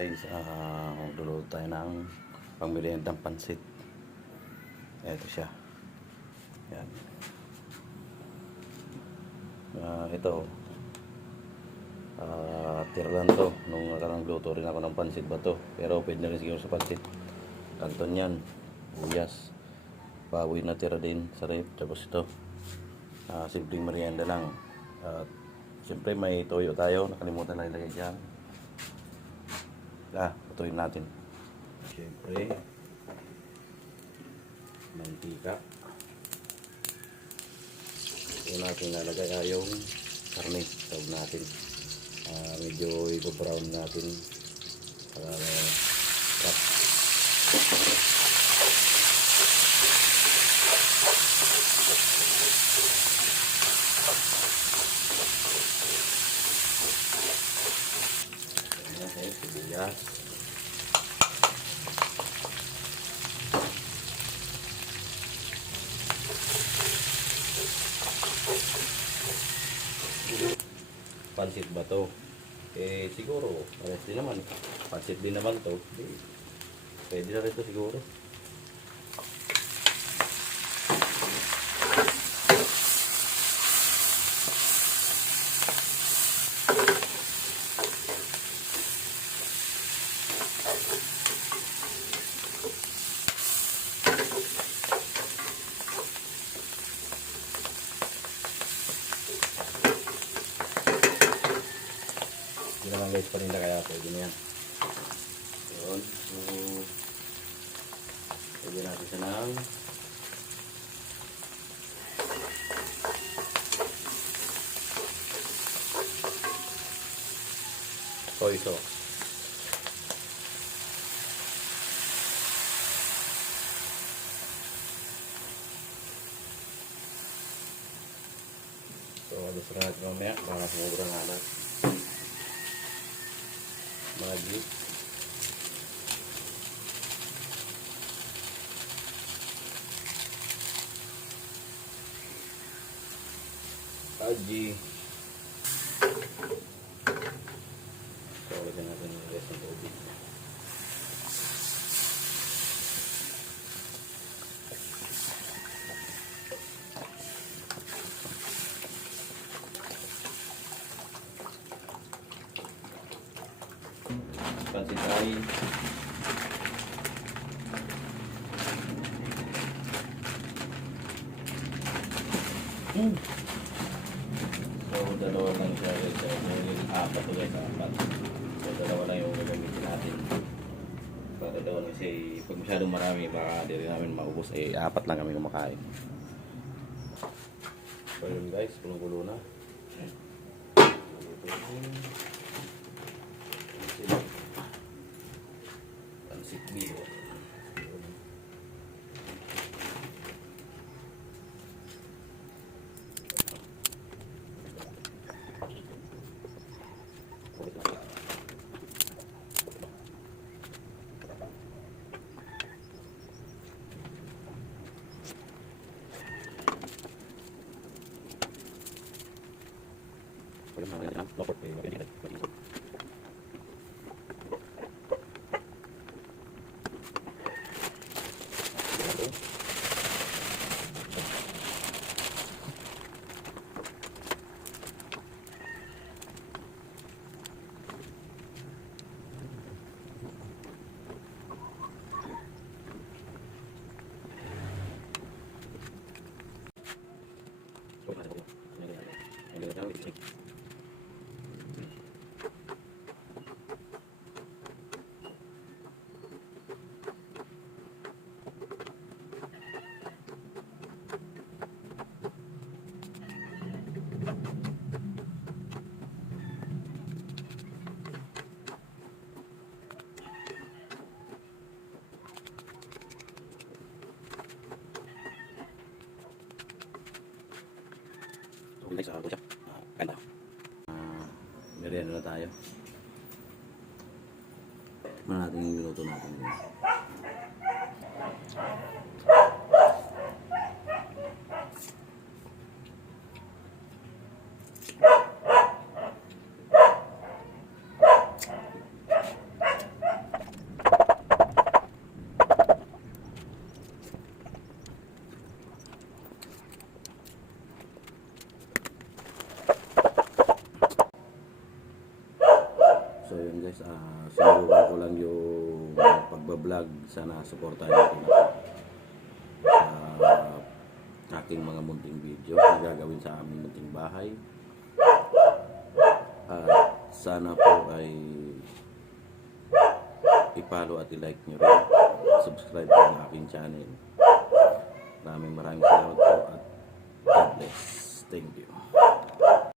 Guys, magluluto tayo ng pangmeriendang pansit. Ito siya. Yan. Ito. Tira lang to. Nung nakarang luto rin ako ng pansit ba to. Pero pwede na rin siguro sa pansit. Kanton yan. Buyas. Baboy na tira din sa rep. Tapos ito. Simpleng merienda lang. Siyempre may toyo tayo. Nakalimutan lang ilagay dyan. Patuloy natin. Siyempre, mantika. Ito natin nalagay yung karne. Tawag natin. Medyo i-brown natin. Para crap. Sibuyas. Pansit ba to? Siguro pares din naman. Pansit din naman to. Pwede na rin to siguro. Hindi naman guys paninda kaya pwede na yan. Yun. So, pwede natin siya ng soy sauce. So, gusto natin mamaya para sumubra nga lang. Magi. Aji. So, lagyan natin yung rest ng tubig. Pansit tayo. So, dalawa lang siya. Apat o guys, apat. So, dalawa lang yung gagamitin natin. Para daw lang siya, pag masyadong marami, baka di rin namin maubos. Apat lang kami kumakain. So, yun guys, gulo-gulo na. Pansit biyo. Guys, ako siya. Kain tayo. Merienda na tayo. Tikman natin yung niluto natin. Sinubukan ko lang yung pagbablog. Sana supportahan natin ako sa aking mga munting video na gagawin sa aming munting bahay. At sana po ay i-follow at i-like nyo rin. Subscribe po ang aking channel. Maraming salamat po at God bless. Thank you.